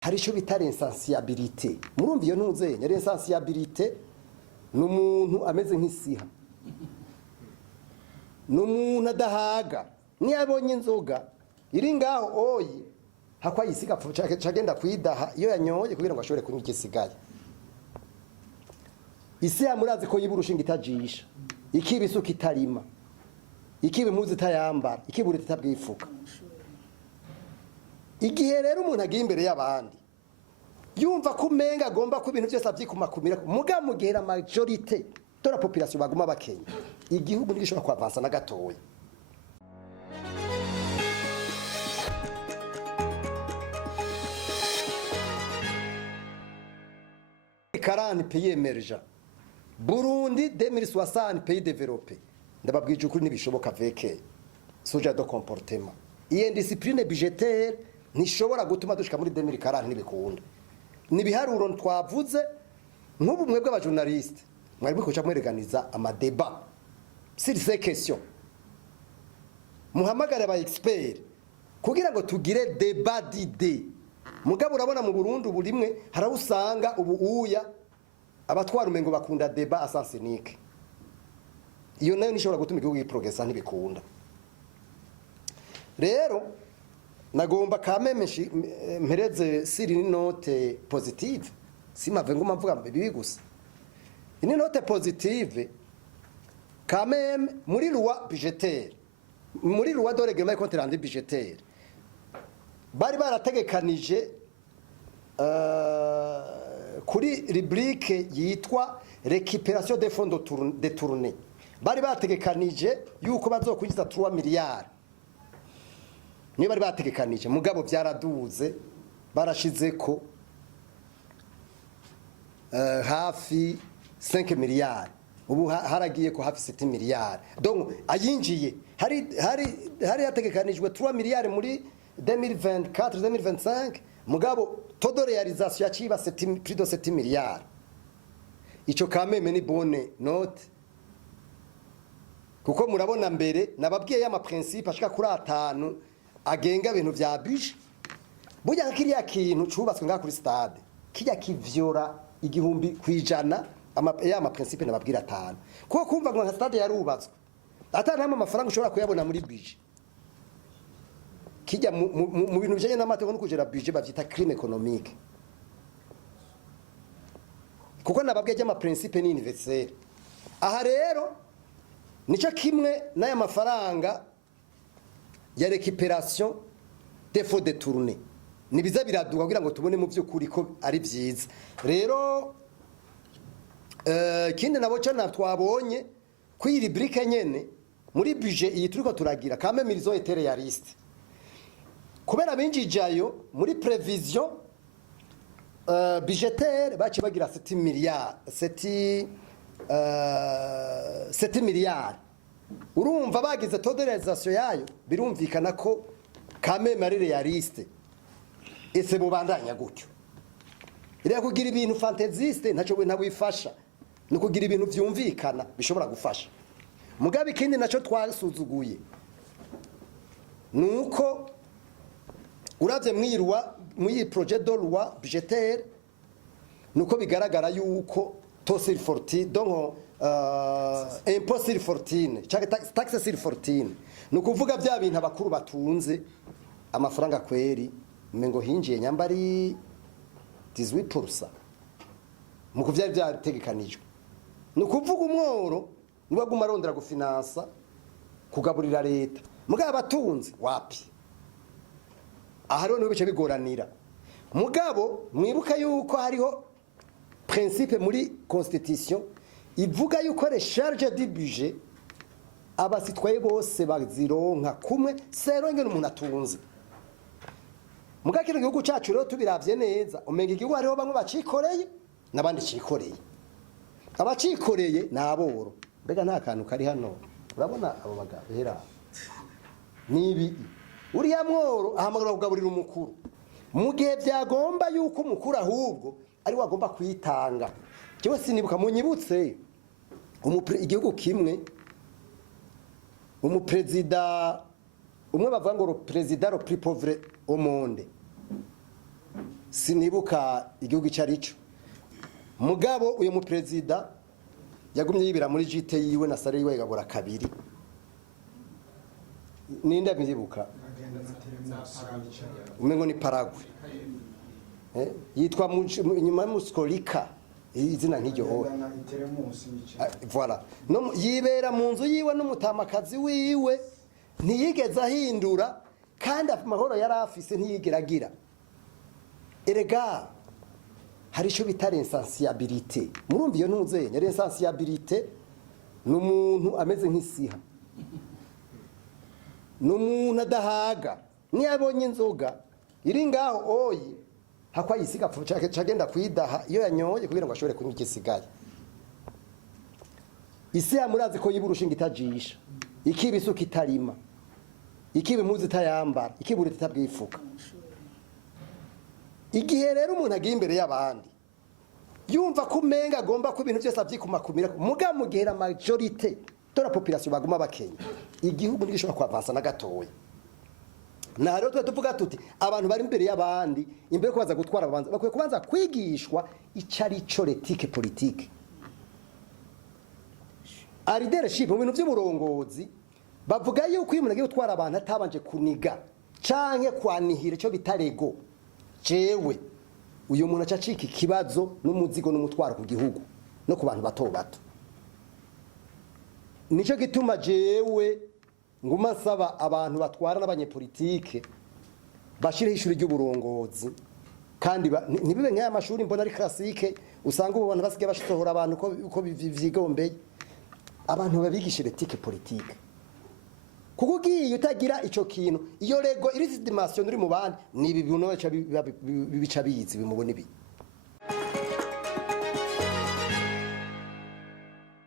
hari ico bita insensibilité murumva iyo ntuzenya insensibilité n'umuntu ameze nk'isiha n'umuntu adahaga niyabonye inzoga iri ngaho oyi hakwa yisiga cagenda kwidaha iyo yanyoye kugira ngo ashobore kunywa igisigaye isi yamurazi ko yiburushinga itajisha ikibisuka itarima ikibe muzi tayambara ikiburita tabwifuka igihe rero umuntu agiye imbere y'abandi yumva ko umenga agomba ko ibintu byose avyikumakumira muga mugera majorité de la population baguma bakenya igihugu nigishobora kwavansa na gatoya Karani pays émergent Burundi 2060 pays développé ndababwije ukuri nibishoboka veke soja de comportement iyi discipline budgétaire nishobora gutuma dushika muri 2040 nibikunda nibiharuro twavuze nk'ubu mwebwe abajournaliste mwari bikoca mwereganiza amadeba sur ces questions muhamagara aba expert kugira ngo tugire débat d'idées mugabo urabona mu Burundi burimwe harawusanga ubu uya abatwara umengo bakunda débat asansenique iyo nayo nishobora gutuma igihugu giprogressa ntibikunda rero nagomba kameme mpereze siri ni note positive simave ngoma mvuga bibi gusa ini note positive kameme muri loi budgétaire muri loi de règlement compte rendu budgétaire bari barategekanije kuri rubrique yitwa récupération des fonds détournés bari bategekanije yuko bazokugiza 3 miliyari niyo bari bategekanije mugabo byaraduze barashize ko hafi 5 miliyari ubu haragiye ko hafi 7 miliyari donc ayinjiye hari yategekanijwe 3 miliyari muri 2024 2025 mugabo todo réalisation yaciba plus de 7 miliyari ico kameme ni bonne note kuko murabona mbere nababwiye y'ama principe ashika kuri 5 agenga ibintu vya budget burya kiriya kintu cubatswe nga kuri stade kijya kivyora igihumbi kwijana y'ama principe nababwira 5 kuko kumva ngo stade yarubatswe atana amafaranga ushobora kuyabona muri budget kijya mu bintu bijanye n'amategeko no kugera budget bavyita crime économique kuko nababwiye y'ama principe ni universel aha rero nico kimwe n'aya mafaranga ya récupération des fonds détournés nibiza biraduka kugira ngo tubone mu by'ukuri ko ari byiza rero kindi nabo cyo twabonye kwiri brique nyene muri budget iyi turiko turagira kame milizo etere ya liste kubera binjijayo muri prévision budgétaire baci bagira 7 milliards 7 milliards urumva bagize toderization yayo birumvikana ko kame mari realiste ese bubandanya gutyo ire kugira ibintu fantasiste ntaco we ntabifasha no kugira ibintu vyumvikana bishobora gufasha mugabe ikindi naco twasuzuguye nuko uravye mwirwa muyi projet de loi budgétaire nuko bigaragara yuko tosir forti donc impôt sur fortune cyangwa taxe sur fortune nukuvuga bya bintu abakuru batunze amafaranga kweri mengo hinjiye nyambari 18% mu kuvyari byategekanijwe nukuvuga umworo niwe guma arondera gufinansa kugaburira leta mugabo abatunze wapi aha rero nibice bigoranira mugabo mwibuka yuko hariho principe muri constitution ivuga yuko les charges du budget abasitwaye bose bazironka kumwe sero ngene umuntu atunze mugakira igihugu cyacu rero tubiravye neza umenga igihugu hariho bamwe bacikoreye nabandi cikoreye abacikoreye naboro mbega nta kantu kari hano urabona abo bagahera nibi uriya mworo ahamagara kugaburira umukuru mu gihe byagomba yuko umukuru ahubwo ari wagomba kwitanga cyo sinibuka munyibutse igihugu kimwe umupresident umwe bavuga ngo le président le plus pauvre au monde sinibuka igihugu icarico mugabo uyu mu president yagumye yibira muri JT yiwe na sare yiwe gabura kabiri ninde myibuka umengo ni Paraguay yitwa inyuma Muskolika izina nk'iryo voilà no yibera mu nzu yiwe n'umutamakazi wiwe ntiyigeze ahindura kandi amahoro yari afise ntiyigeragira erega hari icyo bita insensibilité murumva iyo ntuzenya insensibilité n'umuntu ameze nk'isiha n'umuntu adahaga niyabonye inzoga iri ngaho oyi hakwa yisiga cagenda kwidaha iyo yanyoye kugira ngo ashobore kunywa igisigaye isi yamurazi ko yiburushinga itajisha ikibisuka itarima ikibimuzi itayambara ikibura itabwifuka igihe rero umuntu agiye imbere y'abandi yumva ko umenga agomba ko ibintu byose avyikumakumira muga mugera majorité de la population baguma bakenya igihugu nigishobora kwavansa na gatoya na rero twe tuvuga tuti abantu bari imbere y'abandi imbere ko baza gutwara abanza bakwiye kubanza kwigishwa icari cyo letike politique a leadership mu bintu by'uburongozi bavuga yuko uyu muntu agiye gutwara abantu atabanje kuniga canke kwanihira cyo bitarego jewe uyu muntu acacika ikibazo n'umuzigo n'umutwaro ku gihugu no ku bantu bato bato nico gituma jewe nguma nsaba abantu batwara n'abanyepolitike bashire ishuri ry'uburongozi kandi ntibibe nk'aya mashuri mbona ari classique usanga ubu bantu basigaye bashisohora abantu uko vyigombeye abantu babigisha letike politique kuko ugiye utagira ico kintu iyo rego iri dimension uri mu bandi ni ibi bintu bica bizi bimubona ibi